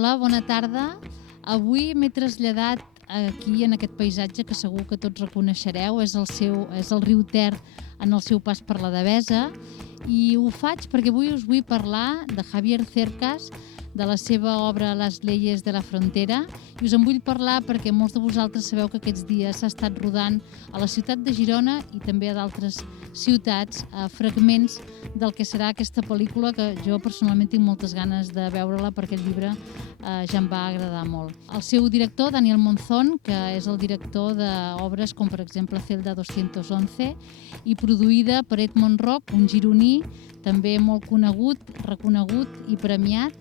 Hola, bona tarda. Avui m'he traslladat aquí en aquest paisatge que segur que tots reconeixereu, és el riu Ter en el seu pas per la Devesa, i ho faig perquè avui us vull parlar de Javier Cercas, de la seva obra Las leyes de la frontera, i us en vull parlar perquè molts de vosaltres sabeu que aquests dies s'ha estat rodant a la ciutat de Girona i també a d'altres ciutats fragments del que serà aquesta pel·lícula, que jo personalment tinc moltes ganes de veure-la perquè el llibre ja em va agradar molt. El seu director, Daniel Monzón, que és el director d'obres com per exemple Celda 211, i produïda per Edmond Roc, un gironí també molt conegut, reconegut i premiat,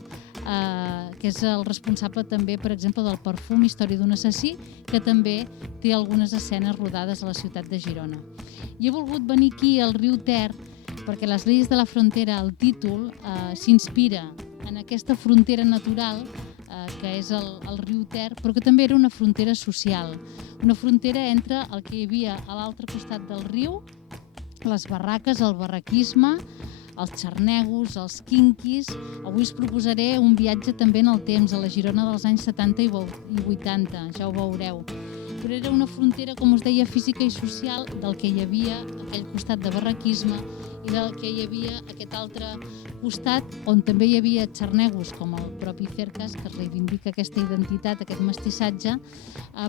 que és el responsable també, per exemple, del Perfum, Història d'un assassí, que també té algunes escenes rodades a la ciutat de Girona. I he volgut venir aquí al riu Ter perquè Las leyes de la frontera, el títol, s'inspira en aquesta frontera natural que és el riu Ter, però que també era una frontera social, una frontera entre el que hi havia a l'altre costat del riu, les barraques, el barraquisme, els xarnegos, els quinquis. Avui us proposaré un viatge també en el temps, a la Girona dels anys 70 i 80, ja ho veureu. Però era una frontera, com us deia, física i social del que hi havia aquell costat de barraquisme i del que hi havia aquest altre costat on també hi havia xarnegos com el propi Cercas, que reivindica aquesta identitat, aquest mestissatge,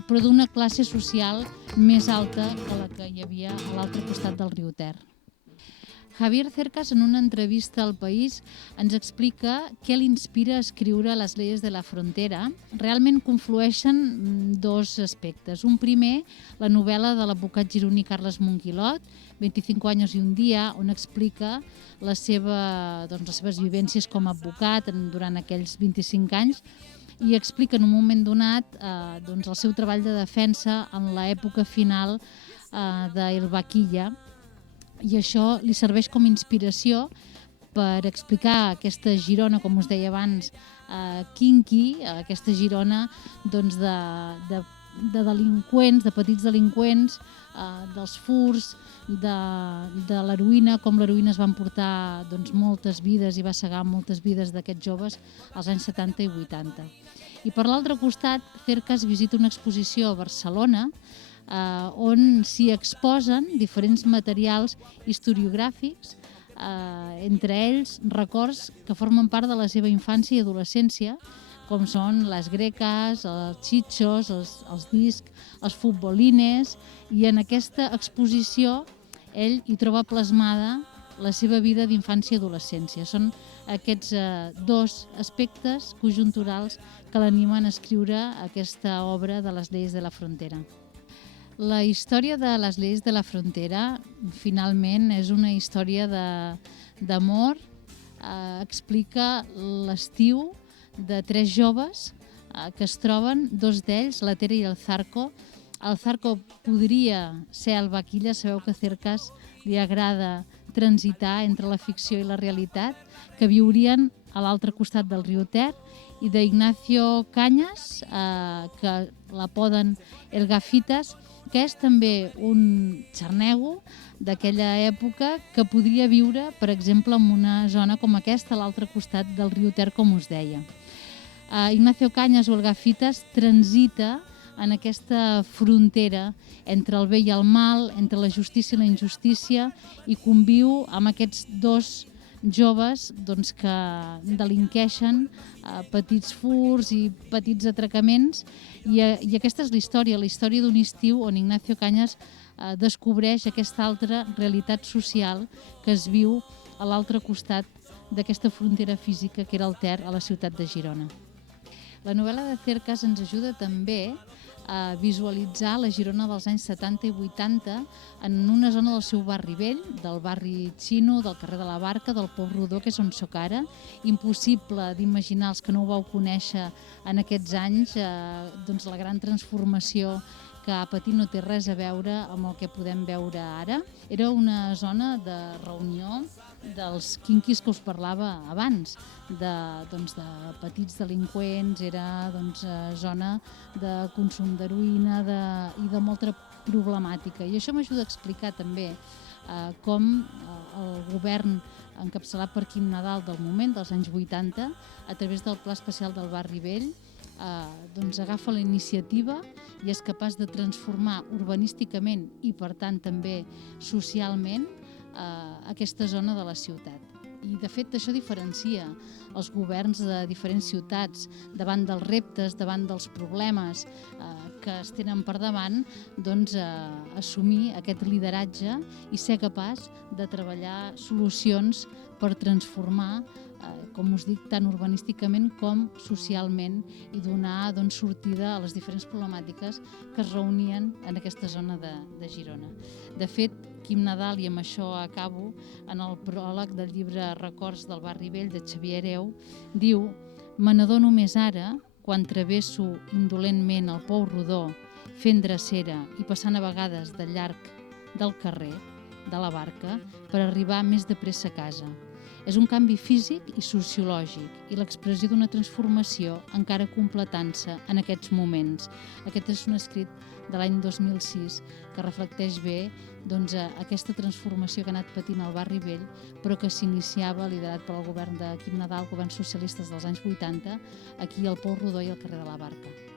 però d'una classe social més alta que la que hi havia a l'altre costat del riu Ter. Javier Cercas, en una entrevista al País, ens explica què l'inspira a escriure Las leyes de la frontera. Realment conflueixen dos aspectes. Un primer, la novel·la de l'advocat gironí Carles Monguilot, 25 anys i un dia, on explica les seves vivències com a advocat durant aquells 25 anys, i explica en un moment donat el seu treball de defensa en l'època final d'El Vaquilla, i això li serveix com a inspiració per explicar aquesta Girona, com us deia abans, quinqui, aquesta Girona de delinqüents, de petits delinqüents, dels furs, de l'heroïna, com l'heroïna es va emportar moltes vides i va cegar moltes vides d'aquests joves als anys 70 i 80. I per l'altre costat, Cercas visita una exposició a Barcelona on s'hi exposen diferents materials historiogràfics, entre ells records que formen part de la seva infància i adolescència, com són les greques, els chichos, els discs, els futbolines, i en aquesta exposició ell hi troba plasmada la seva vida d'infància i adolescència. Són aquests dos aspectes conjunturals que l'animen a escriure aquesta obra de Les leyes de la frontera. La història de Las leyes de la frontera, finalment, és una història d'amor. Explica l'estiu de tres joves que es troben, dos d'ells, la Tere i el Zarco. El Zarco podria ser el Vaquilla, sabeu que a Cercas li agrada transitar entre la ficció i la realitat, que viurien a l'altre costat del riu Ter, i d'Ignacio Cañas, que l'apoden El Gafitas, que és també un xarnego d'aquella època que podria viure, per exemple, en una zona com aquesta, a l'altre costat del riu Ter, com us deia. Ignacio Cañas o El Gafitas transita en aquesta frontera entre el bé i el mal, entre la justícia i la injustícia, i conviu amb aquests dos joves que delinqueixen petits furs i petits atracaments, i aquesta és la història d'un estiu on Ignacio Cañas descobreix aquesta altra realitat social que es viu a l'altre costat d'aquesta frontera física que era el Ter, a la ciutat de Girona. La novel·la de Cercas ens ajuda també a visualitzar la Girona dels anys 70 i 80 en una zona del seu barri vell, del barri xino, del carrer de la Barca, del Pou Rodó, que és on soc ara. Impossible d'imaginar, els que no ho vau conèixer en aquests anys, la gran transformació que ha patit no té res a veure amb el que podem veure ara. Era una zona de reunió dels quinquis que us parlava abans, de petits delinqüents, era zona de consum d'heroïna i de molta problemàtica. I això m'ajuda a explicar també com el govern encapçalat per Quim Nadal del moment, dels anys 80, a través del Pla Especial del Barri Vell, doncs agafa la iniciativa i és capaç de transformar urbanísticament i per tant també socialment aquesta zona de la ciutat. I de fet això diferencia els governs de diferents ciutats davant dels reptes, davant dels problemes que es tenen per davant, doncs assumir aquest lideratge i ser capaç de treballar solucions per transformar, com us dic, tant urbanísticament com socialment i donar sortida a les diferents problemàtiques que es reunien en aquesta zona de Girona. De fet, Quim Nadal, i amb això acabo, en el pròleg del llibre Records del Barri Vell de Xavier Hereu, diu: «Me n'adono més ara, quan travesso indolentment el Pou Rodó, fent drecera i passant a vegades del llarg del carrer, de la Barca, per arribar més de pressa a casa. És un canvi físic i sociològic i l'expressió d'una transformació encara completant-se en aquests moments». Aquest és un escrit de l'any 2006 que reflecteix bé aquesta transformació que ha anat patint el Barri Vell, però que s'iniciava liderat pel govern de Quim Nadal, governs socialistes dels anys 80, aquí al Pou Rodó i al carrer de la Barca.